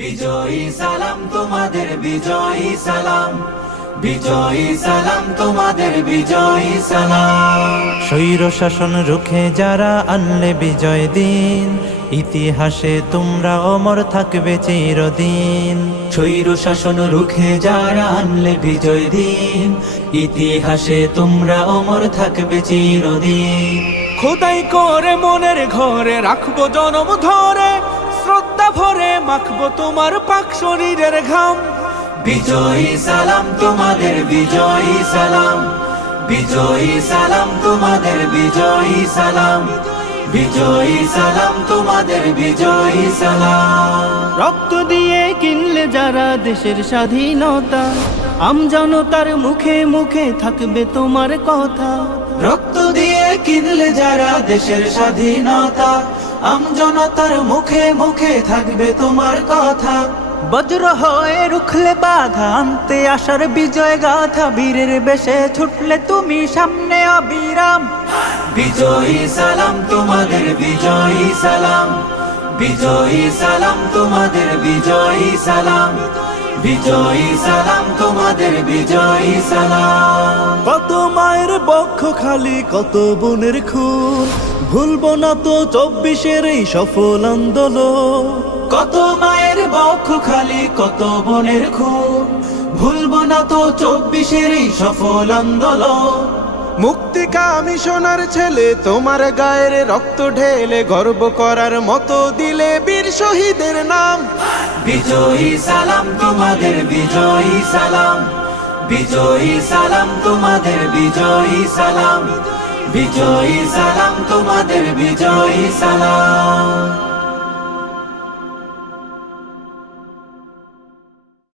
বিজয়ী সালাম তোমাদের বিজয়ী সালাম বিজয়ী সালাম তোমাদের বিজয়ী সালাম স্বৈর শাসন রুখে যারা আনলে বিজয় দিন ইতিহাসে তোমরা অমর থাকবে চিরদিন স্বৈর শাসন রুখে যারা আনলে বিজয় দিন ইতিহাসে তোমরা অমর থাকবে চিরদিন খোদাই করে মনের ঘরে রাখবো জনম ধরে শ্রদ্ধা ভরে মাখবো তোমার পাক শরীরের ঘাম বিজয়ী সালাম তোমাদের বিজয়ী সালাম বিজয়ী সালাম তোমাদের বিজয়ী সালাম বিজয়ী সালাম তোমাদের বিজয়ী সালাম রক্ত দিয়ে কিনলে যারা দেশের স্বাধীনতা আমজনতার মুখে মুখে থাকবে তোমার কথা রক্ত দিয়ে কিনলে যারা দেশের স্বাধীনতা আমজনতার মুখে মুখে থাকবে তোমার কথা বজ্র হয়ে রুখলে বাধা আনতে আসার বিজয় গাথা বীরের বেশে ছুটলে তুমি সামনে অবিরাম বিজয়ী সালাম তোমাদের বিজয়ী সালাম বিজয়ী সালাম তোমাদের বিজয়ী সালাম বিজয়ী সালাম তোমাদের বিজয়ী সালাম বক্ষ খালি কত বনের খুন ভুলব না তো চব্বিশের এই সফল আন্দোলন কত মায়ের বক্ষ খালি কত বনের খুন ভুলব না তো চব্বিশের এই সফল আন্দোলন মুক্তি কামি সোনার ছেলে তোমার গায়ের রক্ত ঢেলে গর্ব করার মতো দিলে বীর শহীদের নাম বিজয়ী সালাম তোমাদের বিজয়ী সালাম বিজয়ী সালাম তোমাদের বিজয়ী সালাম বিজয়ী সালাম তোমাদের বিজয়ী সালাম